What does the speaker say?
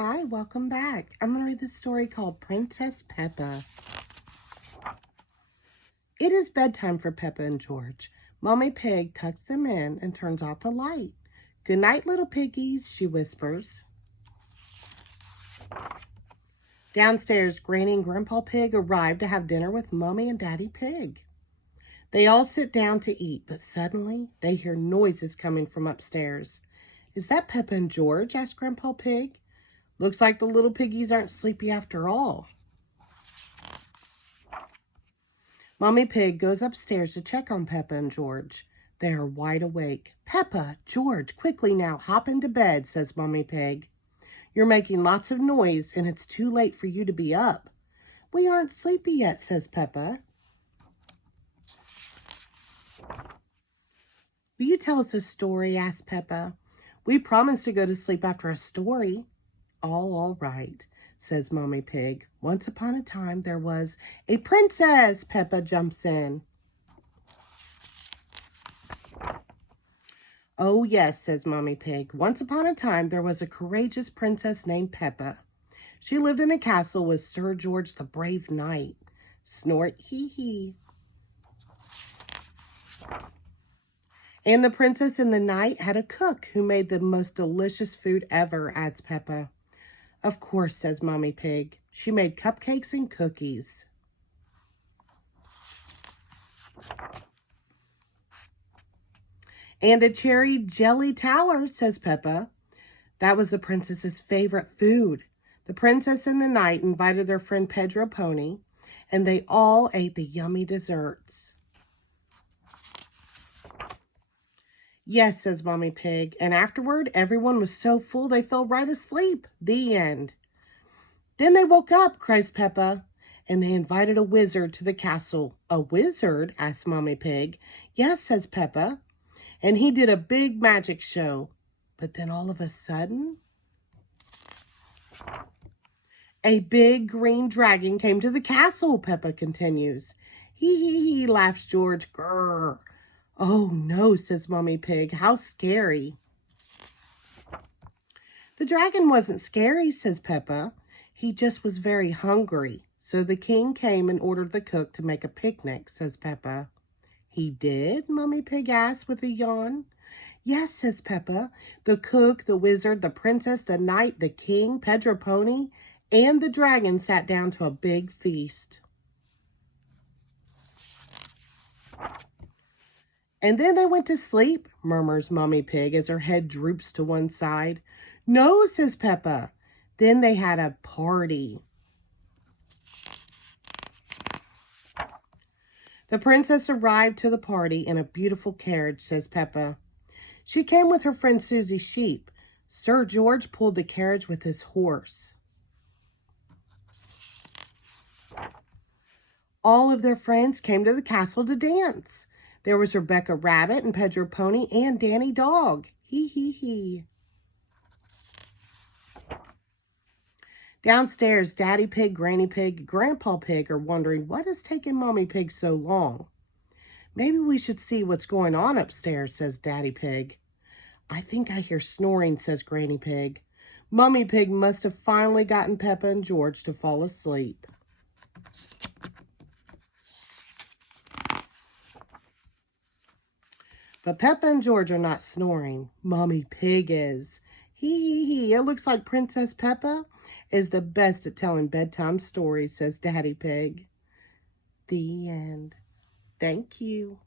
Hi, welcome back. I'm going to read this story called Princess Peppa. It is bedtime for Peppa and George. Mommy Pig tucks them in and turns off the light. Good night, little piggies, she whispers. Downstairs, Granny and Grandpa Pig arrive to have dinner with Mommy and Daddy Pig. They all sit down to eat, but suddenly they hear noises coming from upstairs. Is that Peppa and George? Asked Grandpa Pig. Looks like the little piggies aren't sleepy after all. Mommy Pig goes upstairs to check on Peppa and George. They are wide awake. Peppa, George, quickly now, hop into bed, says Mommy Pig. You're making lots of noise and it's too late for you to be up. We aren't sleepy yet, says Peppa. Will you tell us a story? Asked Peppa. We promised to go to sleep after a story. All right, says Mommy Pig. Once upon a time, there was a princess. Peppa jumps in. Oh, yes, says Mommy Pig. Once upon a time, there was a courageous princess named Peppa. She lived in a castle with Sir George the Brave Knight. Snort, hee. And the princess and the knight had a cook who made the most delicious food ever, adds Peppa. Of course, says Mommy Pig. She made cupcakes and cookies. And a cherry jelly tower, says Peppa. That was the princess's favorite food. The princess and the knight invited their friend Pedro Pony, and they all ate the yummy desserts. Yes, says Mommy Pig, and afterward, everyone was so full they fell right asleep. The end. Then they woke up, cries Peppa, and they invited a wizard to the castle. A wizard? Asked Mommy Pig. Yes, says Peppa, and he did a big magic show. But then all of a sudden, a big green dragon came to the castle, Peppa continues. Hee, laughs George. Grrr. Oh no, says Mommy Pig. How scary. The dragon wasn't scary, says Peppa. He just was very hungry. So the king came and ordered the cook to make a picnic, says Peppa. He did? Mommy Pig asked with a yawn. Yes, says Peppa. The cook, the wizard, the princess, the knight, the king, Pedro Pony, and the dragon sat down to a big feast. And then they went to sleep, murmurs Mommy Pig as her head droops to one side. No, says Peppa. Then they had a party. The princess arrived to the party in a beautiful carriage, says Peppa. She came with her friend Susie Sheep. Sir George pulled the carriage with his horse. All of their friends came to the castle to dance. There was Rebecca Rabbit and Pedro Pony and Danny Dog. Hee. Downstairs, Daddy Pig, Granny Pig, Grandpa Pig are wondering what is taking Mommy Pig so long. Maybe we should see what's going on upstairs, says Daddy Pig. I think I hear snoring, says Granny Pig. Mommy Pig must have finally gotten Peppa and George to fall asleep. But Peppa and George are not snoring. Mommy Pig is. Hee. It looks like Princess Peppa is the best at telling bedtime stories, says Daddy Pig. The end. Thank you.